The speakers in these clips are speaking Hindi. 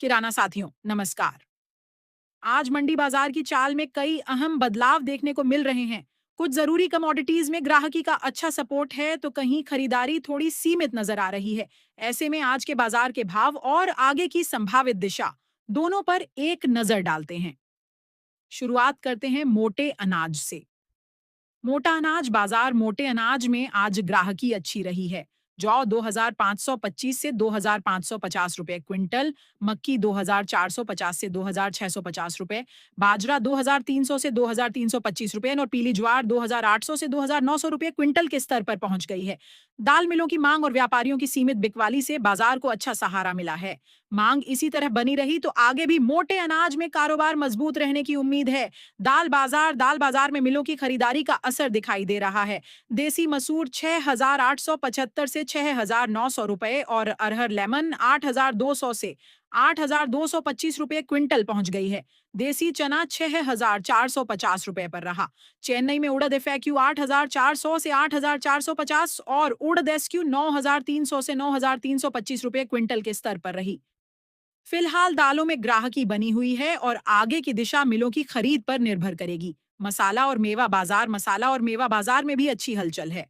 किराना साथियों नमस्कार। आज मंडी बाजार की चाल में कई अहम बदलाव देखने को मिल रहे हैं। कुछ जरूरी कमोडिटीज में ग्राहकी का अच्छा सपोर्ट है तो कहीं खरीदारी थोड़ी सीमित नजर आ रही है। ऐसे में आज के बाजार के भाव और आगे की संभावित दिशा दोनों पर एक नजर डालते हैं। शुरुआत करते हैं मोटे अनाज से। मोटा अनाज बाजार मोटे अनाज में आज ग्राहकी अच्छी रही है। जौ 2525 से 2550 रुपए क्विंटल, मक्की 2450 से 2650 रुपए, बाजरा 2300 से 2325 रुपए और पीली ज्वार 2800 से 2900 रुपए क्विंटल के स्तर पर पहुंच गई है। दाल मिलों की मांग और व्यापारियों की सीमित बिकवाली से बाजार को अच्छा सहारा मिला है। मांग इसी तरह बनी रही तो आगे भी मोटे अनाज में कारोबार मजबूत रहने की उम्मीद है। दाल बाजार में मिलों की खरीदारी का असर दिखाई दे रहा है। देसी मसूर 6,875 से 6,900 रुपए और अरहर लेमन 8,200 से 8,225 रुपए क्विंटल पहुंच गई है। देसी चना 6,450 रुपए पर रहा। चेन्नई में उड़द एफएक्यू 8,400 से 8,450 और उड़द एसक्यू 9,300 से 9,325 रुपए क्विंटल के स्तर पर रही। फिलहाल दालों में ग्राहकी बनी हुई है और आगे की दिशा मिलों की खरीद पर निर्भर करेगी। मसाला और मेवा बाजार में भी अच्छी हलचल है।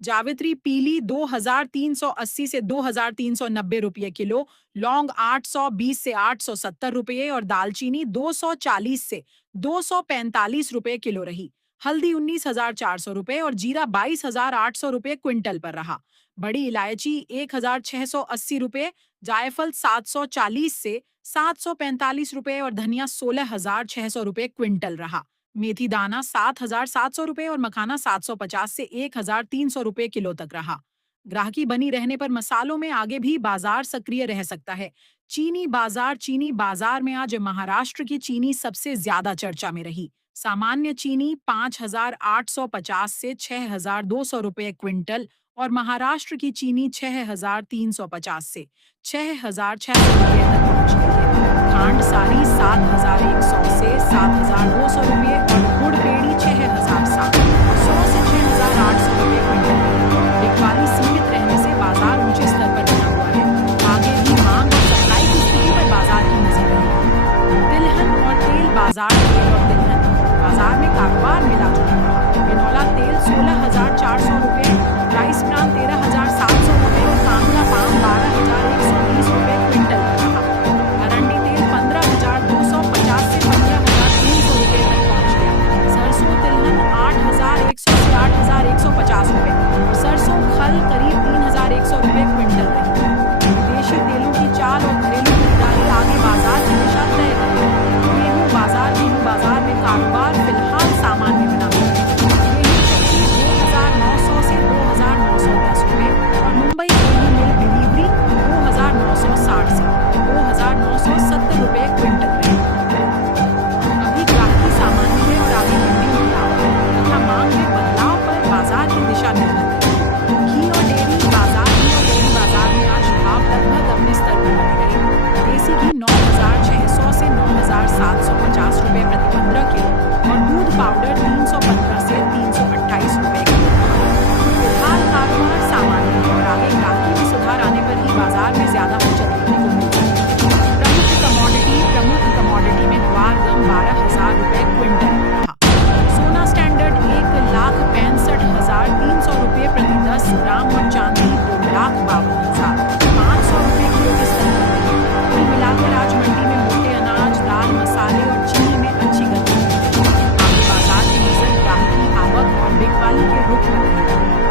जावित्री पीली 2,380 से 2,390 रुपये किलो, लौंग 820 से 870 रुपये और दालचीनी 240 से 245 रुपये किलो रही। हल्दी 19,400 रुपये और जीरा 22,800 रुपये क्विंटल पर रहा। बड़ी इलायची 1,680 रुपये, जायफल 740 से 745 रुपये और धनिया 16,600 रुपये क्विंटल रहा। मेथी दाना 7,700 रुपये और मखाना 750 से 1,300 रुपये किलो तक रहा। ग्राहकी बनी रहने पर मसालों में आगे भी बाजार सक्रिय रह सकता है। चीनी बाजार में आज महाराष्ट्र की चीनी सबसे ज्यादा चर्चा में रही। सामान्य चीनी 5,850 से 6,200 रुपये क्विंटल और महाराष्ट्र की चीनी 6,350 से 6,600 रुपये तक पहुंच गई है। खांड सारी 7,100 से 7,200 रुपये और गुड़ पेड़ी 6,000